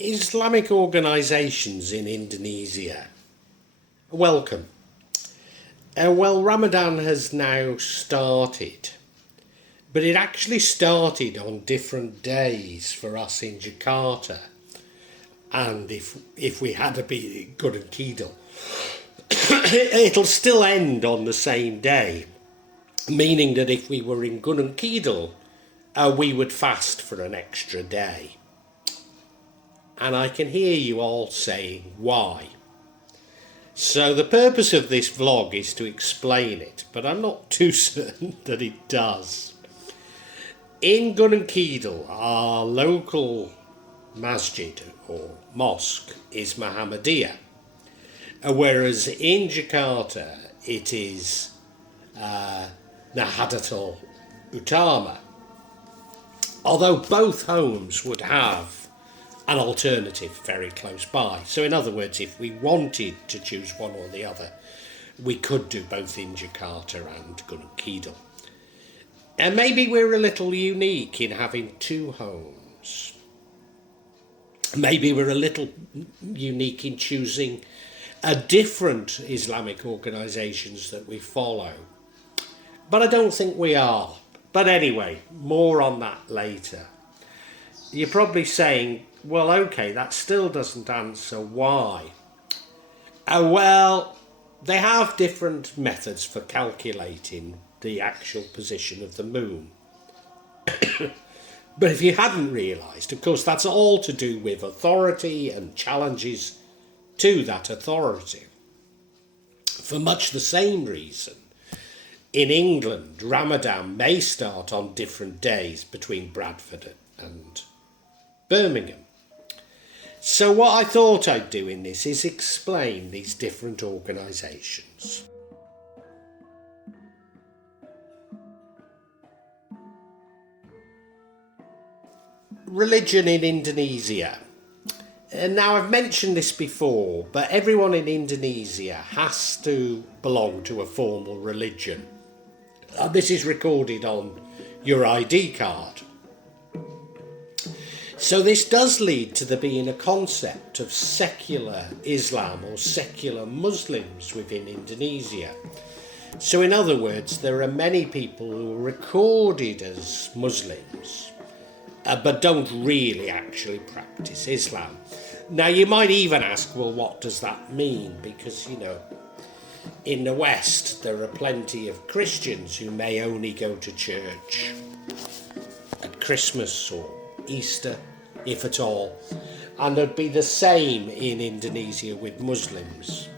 Islamic organisations in Indonesia. Welcome. Well, Ramadan has now started, but it actually started on different days for us in Jakarta. And if we had to be good and Kidal, it'll still end on the same day, meaning that if we were in Gunung Kidal, we would fast for an extra day. And I can hear you all saying, why? So the purpose of this vlog is to explain it, but I'm not too certain that it does. In Gunung Kidal, our local masjid or mosque is Muhammadiyah, whereas in Jakarta it is Nahdlatul Ulama. Although both homes would have an alternative very close by. So in other words, if we wanted to choose one or the other, we could do both in Jakarta and Gunung Kidal. And maybe we're a little unique in having two homes. Maybe we're a little unique in choosing different Islamic organisations that we follow. But I don't think we are. But anyway, more on that later. You're probably saying, well, okay, that still doesn't answer why. Well, they have different methods for calculating the actual position of the moon. But if you hadn't realised, of course, that's all to do with authority and challenges to that authority. For much the same reason, in England, Ramadan may start on different days between Bradford and Birmingham. So what I thought I'd do in this is explain these different organisations. Religion in Indonesia. Now, I've mentioned this before, but everyone in Indonesia has to belong to a formal religion. This is recorded on your ID card. So this does lead to there being a concept of secular Islam or secular Muslims within Indonesia. So in other words, there are many people who are recorded as Muslims, but don't really actually practice Islam. Now you might even ask, well, what does that mean? Because, in the West, there are plenty of Christians who may only go to church at Christmas or Easter, if at all. And it'd be the same in Indonesia with Muslims.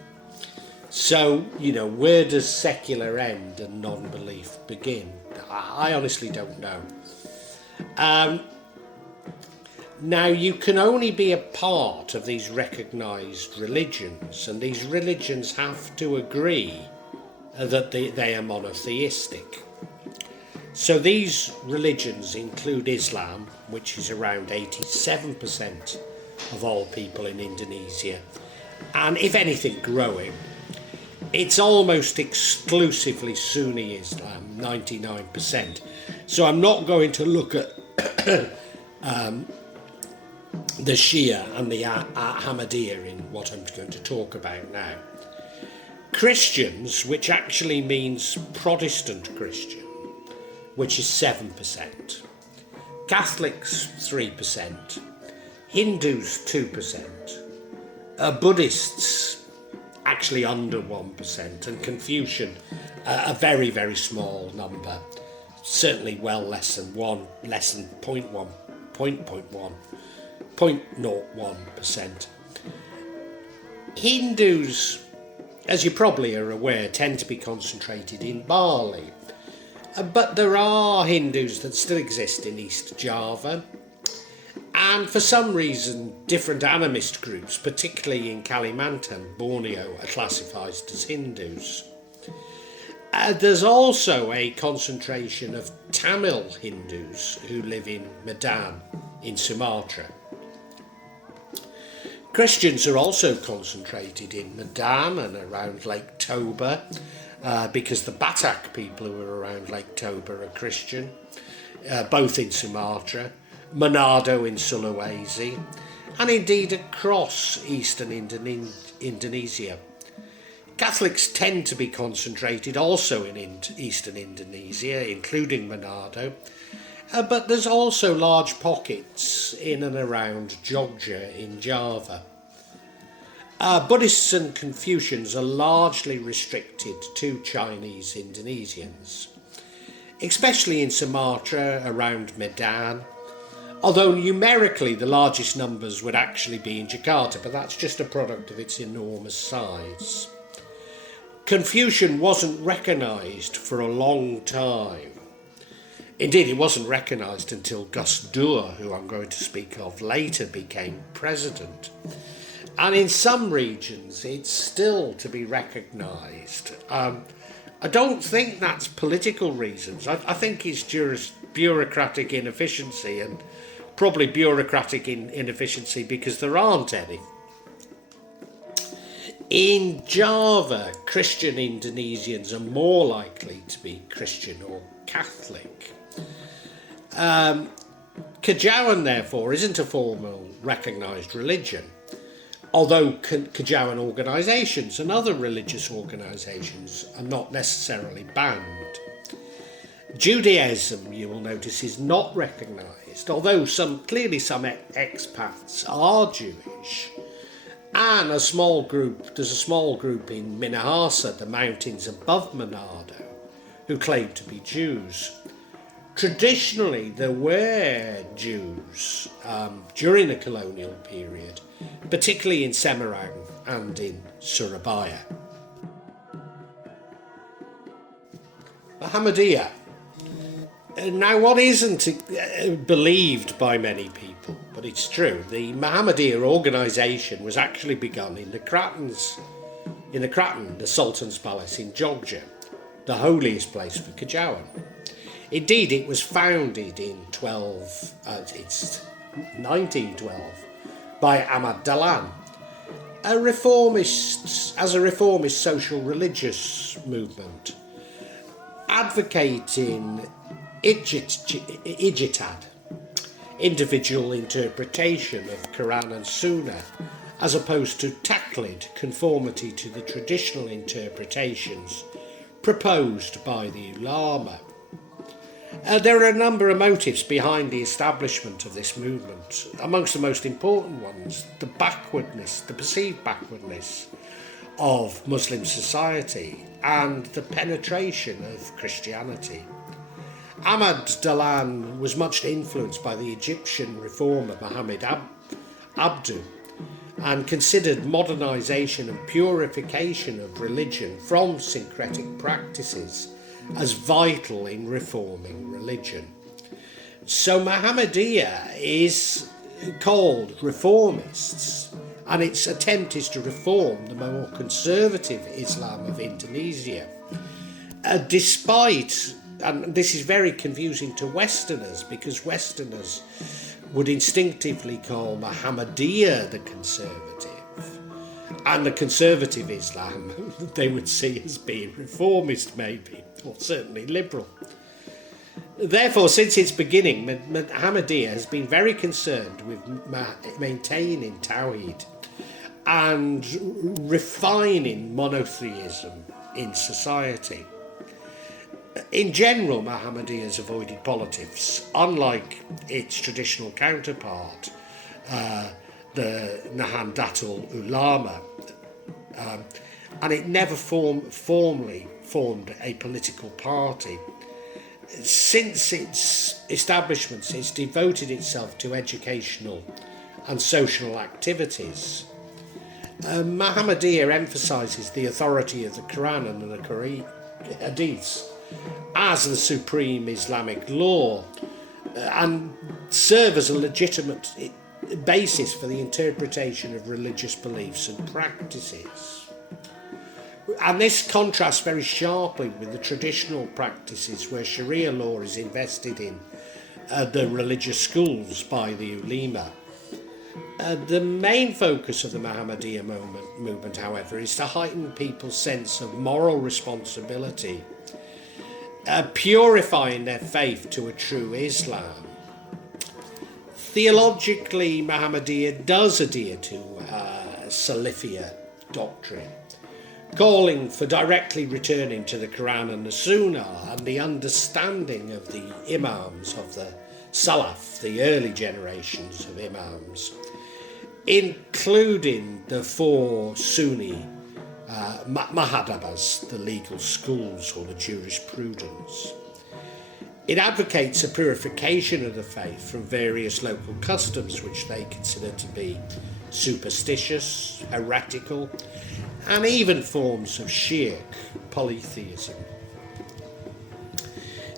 So, where does secular end and non-belief begin? I honestly don't know. Now, you can only be a part of these recognised religions, and these religions have to agree that they are monotheistic. So these religions include Islam, which is around 87% of all people in Indonesia, and if anything growing. It's almost exclusively Sunni Islam, 99%. So I'm not going to look at the Shia and the Ahmadiyyah in what I'm going to talk about now. Christians, which actually means Protestant Christian, which is 7%. Catholics, 3%. Hindus, 2%. Buddhists, actually under 1%. And Confucian, a very, very small number. Certainly well less than 0.01%. Hindus, as you probably are aware, tend to be concentrated in Bali. But there are Hindus that still exist in East Java. And for some reason, different animist groups, particularly in Kalimantan, Borneo, are classified as Hindus. There's also a concentration of Tamil Hindus who live in Medan, in Sumatra. Christians are also concentrated in Medan and around Lake Toba, because the Batak people who are around Lake Toba are Christian, both in Sumatra, Manado in Sulawesi, and indeed across eastern Indonesia. Catholics tend to be concentrated also in eastern Indonesia, including Manado, but there's also large pockets in and around Jogja in Java. Buddhists and Confucians are largely restricted to Chinese Indonesians, especially in Sumatra around Medan, although numerically the largest numbers would actually be in Jakarta, but that's just a product of its enormous size. Confucian wasn't recognised for a long time. Indeed, it wasn't recognised until Gus Dur, who I'm going to speak of later, became president. And in some regions, it's still to be recognised. I don't think that's political reasons. I think it's bureaucratic inefficiency, and probably bureaucratic inefficiency because there aren't any. In Java, Christian Indonesians are more likely to be Christian or Catholic. Kejawen, therefore, isn't a formal recognised religion, although Kejawen organisations and other religious organisations are not necessarily banned. Judaism, you will notice, is not recognised, although clearly some expats are Jewish. And there's a small group in Minahasa, the mountains above Manado, who claim to be Jews. Traditionally, there were Jews during the colonial period, particularly in Semarang and in Surabaya. Muhammadiyah. Now, what isn't believed by many people, but it's true, the Muhammadiyah organisation was actually begun in the Kraton, the Sultan's palace in Jogja, the holiest place for Kejawen. Indeed, it was founded in 1912 by Ahmad Dahlan, as a reformist social-religious movement, advocating ijtihad, individual interpretation of Qur'an and Sunnah, as opposed to Taqlid, conformity to the traditional interpretations proposed by the Ulama. There are a number of motives behind the establishment of this movement. Amongst the most important ones, the perceived backwardness of Muslim society and the penetration of Christianity. Ahmad Dahlan was much influenced by the Egyptian reformer Muhammad Abdu and considered modernisation and purification of religion from syncretic practices as vital in reforming religion. So Muhammadiyah is called reformists, and its attempt is to reform the more conservative Islam of Indonesia, despite, and this is very confusing to Westerners, because Westerners would instinctively call Muhammadiyah the conservative, and the conservative Islam they would see as being reformist maybe, or certainly liberal. Therefore, since its beginning, Muhammadiyah has been very concerned with maintaining Tawhid and refining monotheism in society. In general, Muhammadiyah has avoided politics, unlike its traditional counterpart, the Nahdlatul Ulama, and it never formally formed a political party. Since its establishment, it's devoted itself to educational and social activities. Muhammadiyah emphasises the authority of the Quran and the Hadiths as the supreme Islamic law, and serve as a legitimate basis for the interpretation of religious beliefs and practices. And this contrasts very sharply with the traditional practices where Sharia law is invested in the religious schools by the Ulama. The main focus of the Muhammadiyah movement, however, is to heighten people's sense of moral responsibility, purifying their faith to a true Islam. Theologically, Muhammadiyah does adhere to Salafiyya doctrine, calling for directly returning to the Qur'an and the Sunnah and the understanding of the Imams of the Salaf, the early generations of Imams, including the four Sunni Madh'habs, the legal schools or the jurisprudence. It advocates a purification of the faith from various local customs which they consider to be superstitious, heretical, and even forms of shirk, polytheism.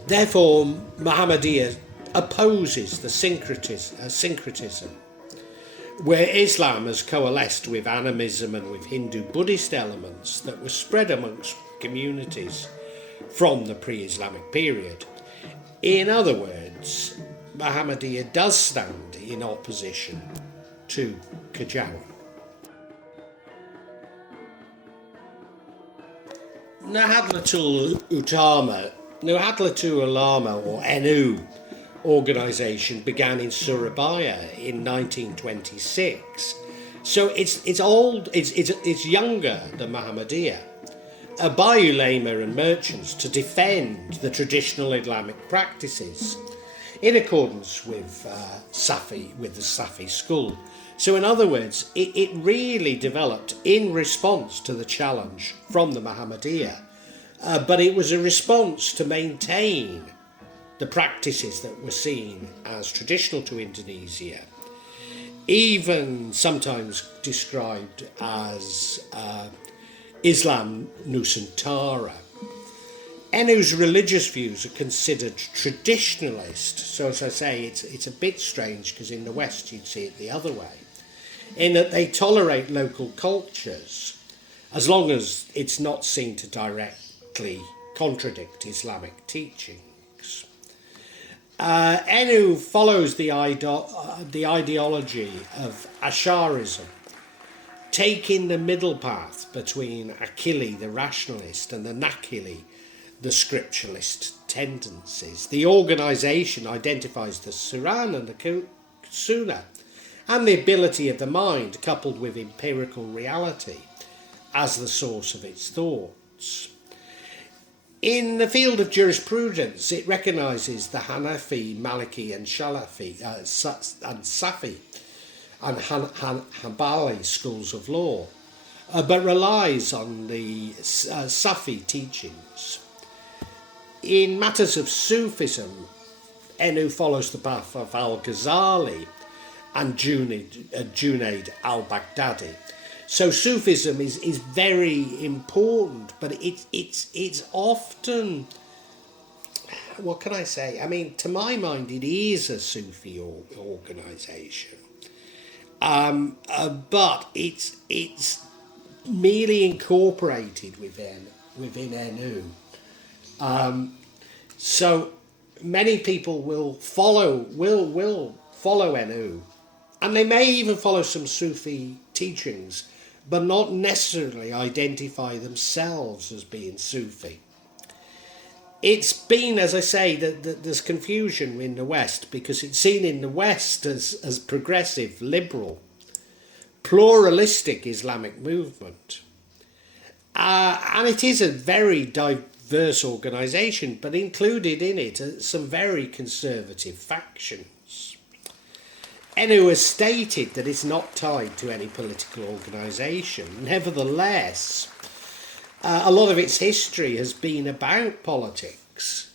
Therefore, Muhammadiyah opposes the syncretism, where Islam has coalesced with animism and with Hindu-Buddhist elements that were spread amongst communities from the pre-Islamic period. In other words, Muhammadiyah does stand in opposition to Qajawa. Nahdlatul Ulama, or NU, organisation began in Surabaya in 1926. So it's old, it's younger than Muhammadiyah. By ulama and merchants to defend the traditional Islamic practices in accordance with the Safi school. So in other words, it really developed in response to the challenge from the Muhammadiyah, but it was a response to maintain the practices that were seen as traditional to Indonesia, even sometimes described as Islam Nusantara. NU's religious views are considered traditionalist, so as I say, it's a bit strange because in the West you'd see it the other way, in that they tolerate local cultures as long as it's not seen to directly contradict Islamic teachings. NU follows the ideology of Ash'arism, taking the middle path between Aqili, the rationalist, and the Naqili, the scripturalist tendencies. The organisation identifies the Quran and the Sunnah and the ability of the mind, coupled with empirical reality, as the source of its thoughts. In the field of jurisprudence, it recognises the Hanafi, Maliki and Shafi'i and Safi and Hanbali schools of law, but relies on the Safi teachings. In matters of Sufism, NU follows the path of Al-Ghazali and Junaid al-Baghdadi. So Sufism is very important, but it's often, what can I say? I mean, to my mind, it is a Sufi organisation, but it's merely incorporated within NU. So many people will follow NU, and they may even follow some Sufi teachings, but not necessarily identify themselves as being Sufi. It's been, as I say, that there's confusion in the West because it's seen in the West as progressive, liberal, pluralistic Islamic movement. And it is a very diverse organisation, but included in it are some very conservative factions. NU has stated that it's not tied to any political organisation. Nevertheless, a lot of its history has been about politics.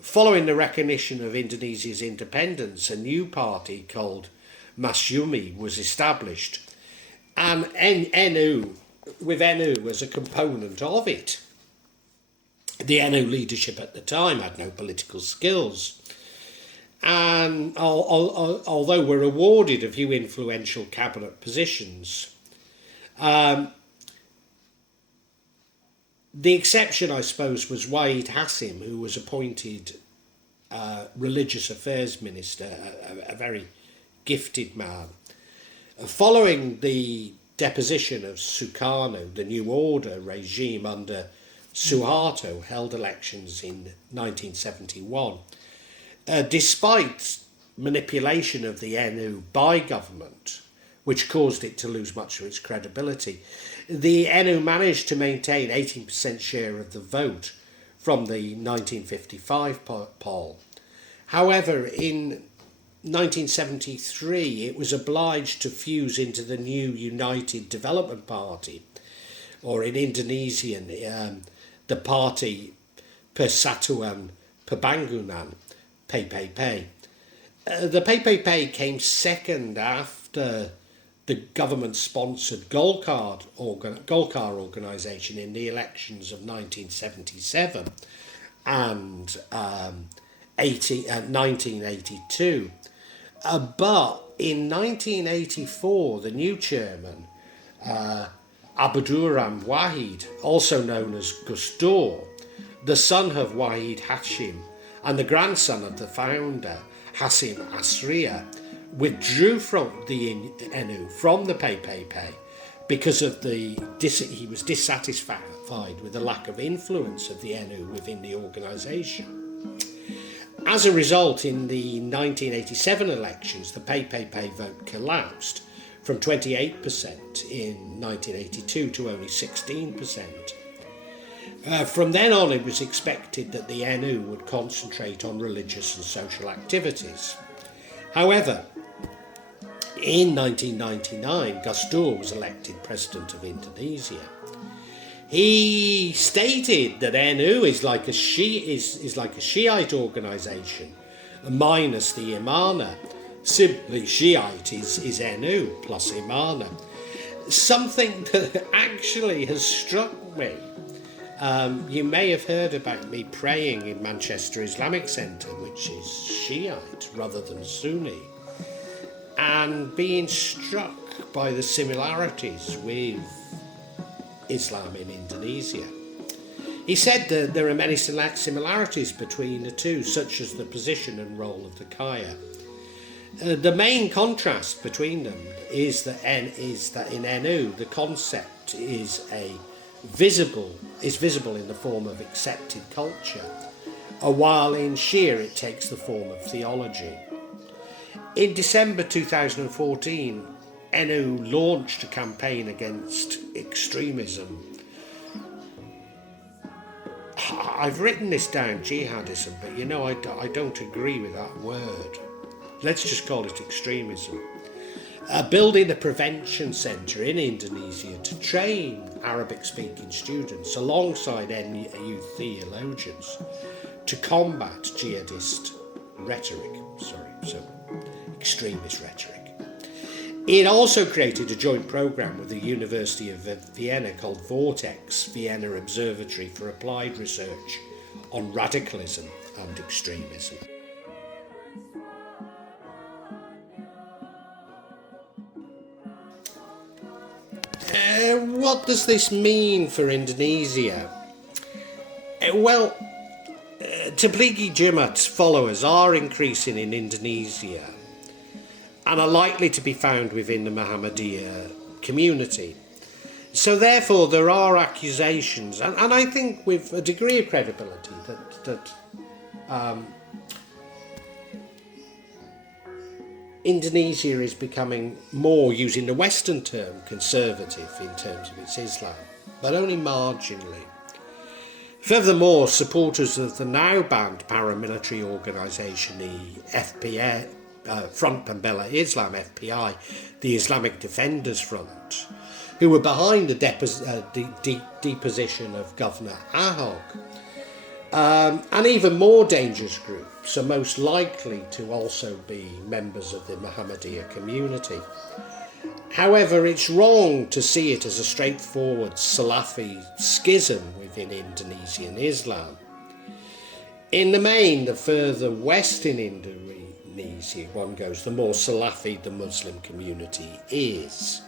Following the recognition of Indonesia's independence, a new party called Masyumi was established, and NU as a component of it. The NU leadership at the time had no political skills, and although were awarded a few influential cabinet positions, the exception, I suppose, was Wahid Hassim, who was appointed religious affairs minister, a very gifted man. Following the deposition of Sukarno, the New Order regime under Suharto held elections in 1971. Despite manipulation of the NU by government, which caused it to lose much of its credibility. The NU managed to maintain 18% share of the vote from the 1955 poll. However, in 1973, it was obliged to fuse into the new United Development Party, or in Indonesian, the Parti Persatuan Pembangunan, PPP. The PPP came second after the government-sponsored Golkar organisation in the elections of 1977 and 1982. But in 1984, the new chairman, Abdurrahman Wahid, also known as Gus Dur, the son of Wahid Hashim and the grandson of the founder, Hasim Asria, withdrew from the NU from the PPP because of he was dissatisfied with the lack of influence of the NU within the organisation. As a result, in the 1987 elections, the PPP vote collapsed from 28% in 1982 to only 16%. From then on, it was expected that the NU would concentrate on religious and social activities. However, in 1999, Gus Dur was elected president of Indonesia. He stated that NU is like a Shiite organisation, minus the Imana. Simply Shiite is NU plus Imana. Something that actually has struck me. You may have heard about me praying in Manchester Islamic Centre, which is Shiite rather than Sunni, and being struck by the similarities with Islam in Indonesia. He said that there are many similarities between the two, such as the position and role of the Kaya. The main contrast between them is that in NU the concept is visible in the form of accepted culture, while in Shia it takes the form of theology. In December 2014, NU launched a campaign against extremism. I've written this down, jihadism, but I don't agree with that word. Let's just call it extremism. Building a prevention centre in Indonesia to train Arabic-speaking students alongside NU theologians to combat extremist rhetoric. It also created a joint programme with the University of Vienna called Vortex, Vienna Observatory for Applied Research on Radicalism and Extremism. What does this mean for Indonesia? Tablighi Jamaat's followers are increasing in Indonesia and are likely to be found within the Muhammadiyah community. So therefore there are accusations, and I think with a degree of credibility, that Indonesia is becoming more, using the Western term, conservative in terms of its Islam, but only marginally. Furthermore, supporters of the now banned paramilitary organisation, the FPI, Front Pembela Islam, FPI, the Islamic Defenders Front, who were behind the deposition of Governor Ahok, and even more dangerous groups are most likely to also be members of the Muhammadiyah community. However, it's wrong to see it as a straightforward Salafi schism within Indonesian Islam. In the main, the further west in Indonesia one goes, the more Salafi the Muslim community is.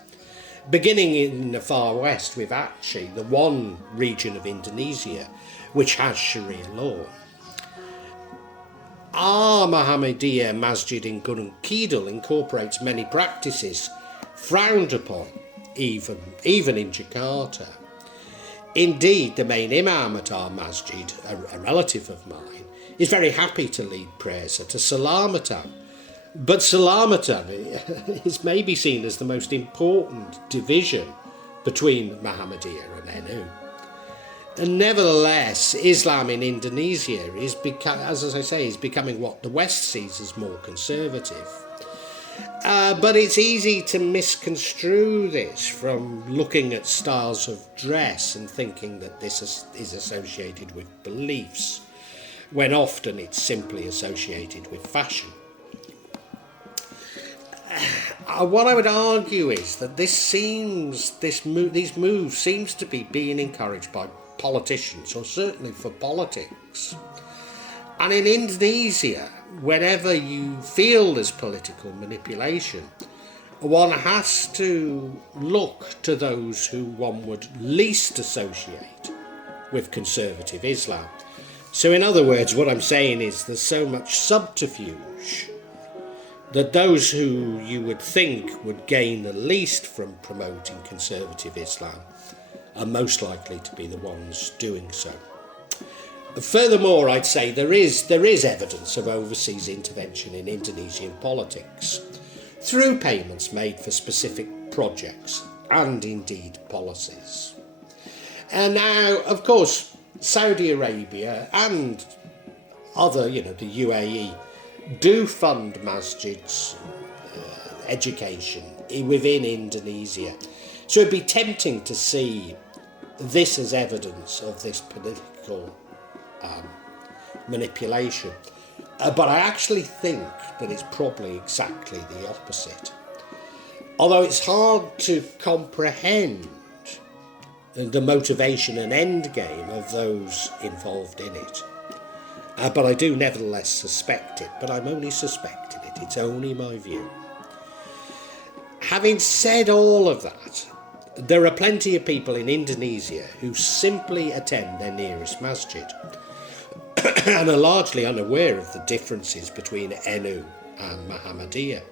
Beginning in the far west with Aceh, the one region of Indonesia which has Sharia law. Our Muhammadiyah Masjid in Gunung Kidul incorporates many practices frowned upon, even in Jakarta. Indeed, the main imam at our masjid, a relative of mine, is very happy to lead prayers at a salamatan, But Salamatan is maybe seen as the most important division between Muhammadiyah and NU. And nevertheless, Islam in Indonesia is becoming what the West sees as more conservative. But it's easy to misconstrue this from looking at styles of dress and thinking that this is associated with beliefs, when often it's simply associated with fashion. What I would argue is that these moves seems to be being encouraged by politicians, or certainly for politics. And in Indonesia, whenever you feel there's political manipulation, one has to look to those who one would least associate with conservative Islam. So in other words, what I'm saying is there's so much subterfuge that those who you would think would gain the least from promoting conservative Islam are most likely to be the ones doing so. Furthermore, I'd say there is evidence of overseas intervention in Indonesian politics through payments made for specific projects and indeed policies. And now, of course, Saudi Arabia and other, the UAE, do fund masjids, education within Indonesia. So it'd be tempting to see this as evidence of this political manipulation. But I actually think that it's probably exactly the opposite. Although it's hard to comprehend the motivation and end game of those involved in it. But I do nevertheless suspect it, but I'm only suspecting it, it's only my view. Having said all of that, there are plenty of people in Indonesia who simply attend their nearest masjid and are largely unaware of the differences between NU and Muhammadiyah.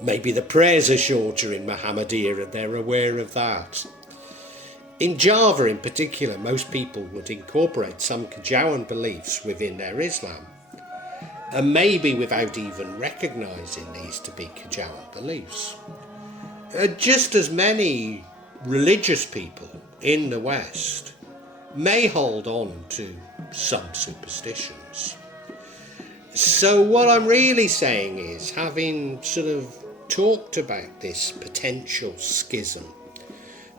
Maybe the prayers are shorter in Muhammadiyah and they're aware of that. In Java in particular, most people would incorporate some Kejawen beliefs within their Islam, and maybe without even recognising these to be Kejawen beliefs. Just as many religious people in the West may hold on to some superstitions. So what I'm really saying is, having sort of talked about this potential schism,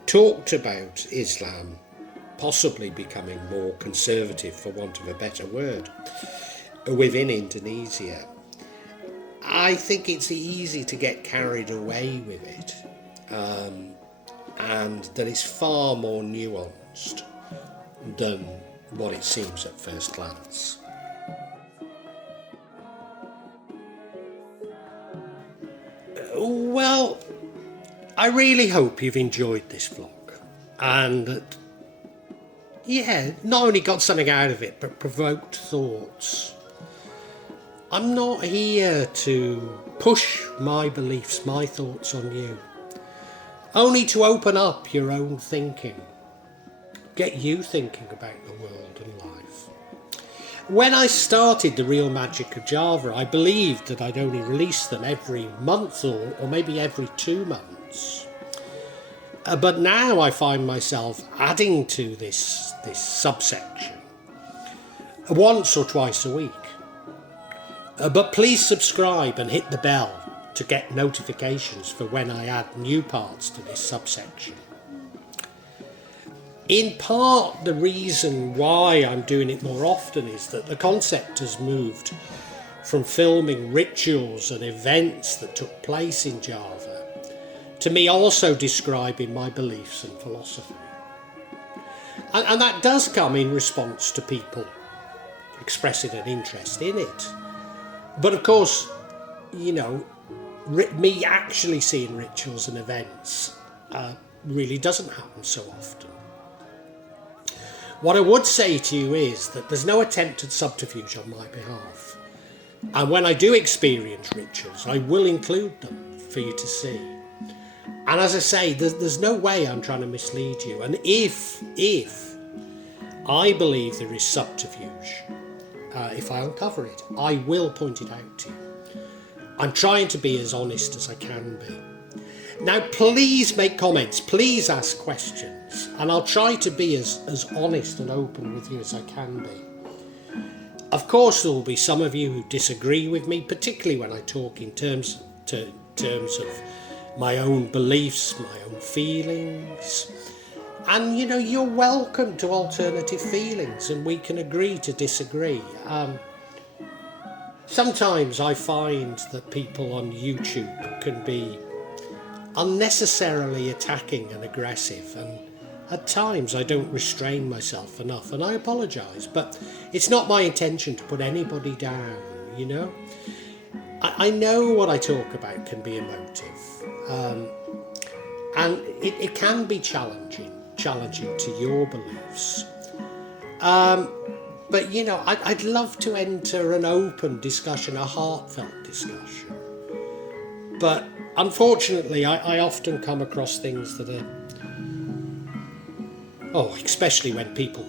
talked about Islam possibly becoming more conservative, for want of a better word, within Indonesia, I think it's easy to get carried away with it, and that it's far more nuanced than what it seems at first glance. Well, I really hope you've enjoyed this vlog, and that, not only got something out of it, but provoked thoughts. I'm not here to push my beliefs, my thoughts on you, only to open up your own thinking, get you thinking about the world and life. When I started The Real Magic of Java, I believed that I'd only release them every month or maybe every 2 months. But now I find myself adding to this subsection once or twice a week. But please subscribe and hit the bell to get notifications for when I add new parts to this subsection. In part, the reason why I'm doing it more often is that the concept has moved from filming rituals and events that took place in Java to me also describing my beliefs and philosophy. And that does come in response to people expressing an interest in it. But of course, me actually seeing rituals and events really doesn't happen so often. What I would say to you is that there's no attempt at subterfuge on my behalf. And when I do experience rituals, I will include them for you to see. And as I say, there's no way I'm trying to mislead you. And if I believe there is subterfuge, if I uncover it. I will point it out to you. I'm trying to be as honest as I can be. Now, please make comments, please ask questions, and I'll try to be as honest and open with you as I can be. Of course, there will be some of you who disagree with me, particularly when I talk in terms of my own beliefs, my own feelings. And, you're welcome to alternative feelings, and we can agree to disagree. Sometimes I find that people on YouTube can be unnecessarily attacking and aggressive, and at times I don't restrain myself enough, and I apologise, but it's not my intention to put anybody down, I know what I talk about can be emotive, and it can be challenging to your beliefs. But, I'd love to enter an open discussion, a heartfelt discussion. But unfortunately, I often come across things that are, especially when people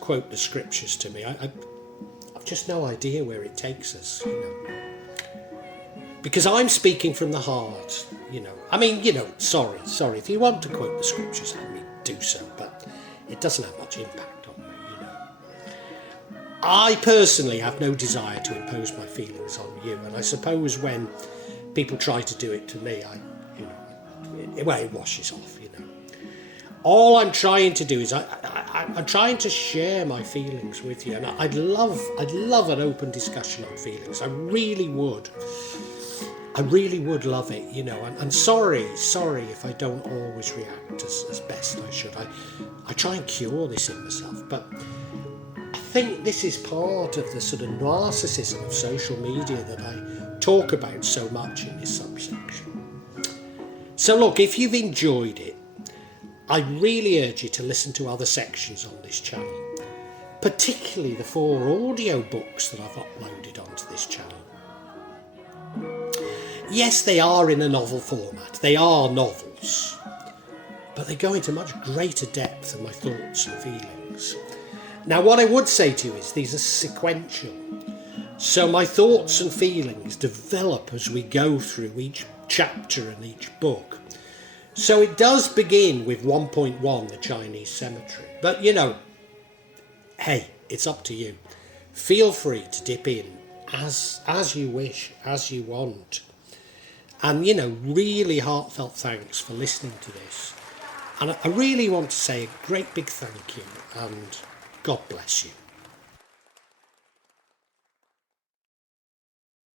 quote the scriptures to me, I've just no idea where it takes us, Because I'm speaking from the heart, sorry, if you want to quote the scriptures at me, do so, but it doesn't have much impact on me, I personally have no desire to impose my feelings on you, and I suppose when people try to do it to me, it washes off, All I'm trying to do is I'm trying to share my feelings with you, and I'd love an open discussion on feelings. I really would love it, and sorry if I don't always react as best I should. I try and cure this in myself, but I think this is part of the sort of narcissism of social media that I talk about so much in this subsection. So look, if you've enjoyed it, I really urge you to listen to other sections on this channel, particularly the 4 audio books that I've uploaded onto this channel. Yes, they are in a novel format, they are novels, but they go into much greater depth than my thoughts and feelings. Now, what I would say to you is these are sequential, so my thoughts and feelings develop as we go through each chapter and each book. So it does begin with 1.1, the Chinese cemetery. But, hey, it's up to you. Feel free to dip in as you wish, as you want. And, really heartfelt thanks for listening to this. And I really want to say a great big thank you, and God bless you.